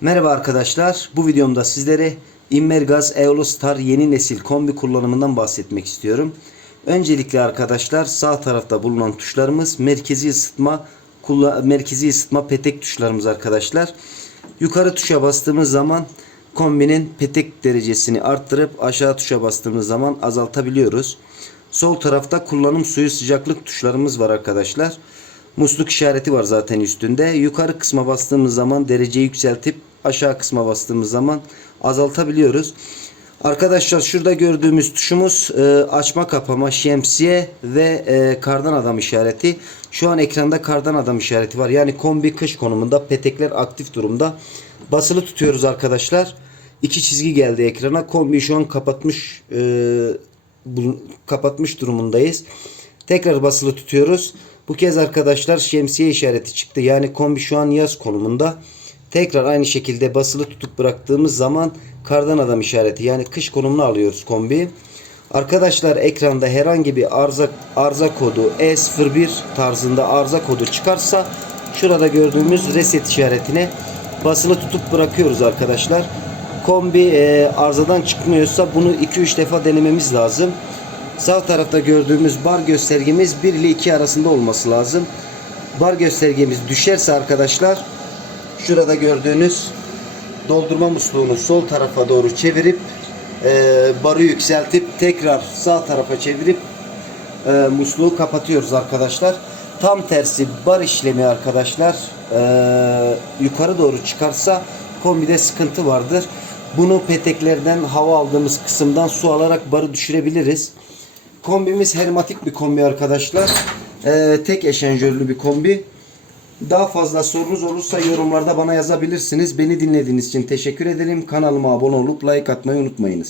Merhaba arkadaşlar. Bu videomda sizlere Immergaz Eolostar yeni nesil kombi kullanımından bahsetmek istiyorum. Öncelikle arkadaşlar sağ tarafta bulunan tuşlarımız merkezi ısıtma merkezi ısıtma petek tuşlarımız arkadaşlar. Yukarı tuşa bastığımız zaman kombinin petek derecesini arttırıp aşağı tuşa bastığımız zaman azaltabiliyoruz. Sol tarafta kullanım suyu sıcaklık tuşlarımız var arkadaşlar. Musluk işareti var zaten üstünde. Yukarı kısma bastığımız zaman dereceyi yükseltip aşağı kısma bastığımız zaman azaltabiliyoruz. Arkadaşlar şurada gördüğümüz tuşumuz e, açma kapama şemsiye ve e, kardan adam işareti. Şu an ekranda kardan adam işareti var. Yani kombi kış konumunda petekler aktif durumda. Basılı tutuyoruz arkadaşlar. İki çizgi geldi ekrana. Kombi şu an kapatmış e, kapatmış durumundayız. Tekrar basılı tutuyoruz. Bu kez arkadaşlar şemsiye işareti çıktı. Yani kombi şu an yaz konumunda. Tekrar aynı şekilde basılı tutup bıraktığımız zaman kardan adam işareti yani kış konumuna alıyoruz kombiyi. Arkadaşlar ekranda herhangi bir arıza, arıza kodu E01 tarzında arıza kodu çıkarsa şurada gördüğümüz reset işaretine basılı tutup bırakıyoruz arkadaşlar. Kombi e, arızadan çıkmıyorsa bunu 2-3 defa denememiz lazım. Sağ tarafta gördüğümüz bar göstergemiz 1 ile 2 arasında olması lazım. Bar göstergemiz düşerse arkadaşlar şurada gördüğünüz doldurma musluğunu sol tarafa doğru çevirip e, barı yükseltip tekrar sağ tarafa çevirip e, musluğu kapatıyoruz arkadaşlar. Tam tersi bar işlemi arkadaşlar e, yukarı doğru çıkarsa kombide sıkıntı vardır. Bunu peteklerden hava aldığımız kısımdan su alarak barı düşürebiliriz. Kombimiz hermatik bir kombi arkadaşlar. E, tek eşenjörlü bir kombi. Daha fazla sorunuz olursa yorumlarda bana yazabilirsiniz. Beni dinlediğiniz için teşekkür ederim. Kanalıma abone olup like atmayı unutmayınız.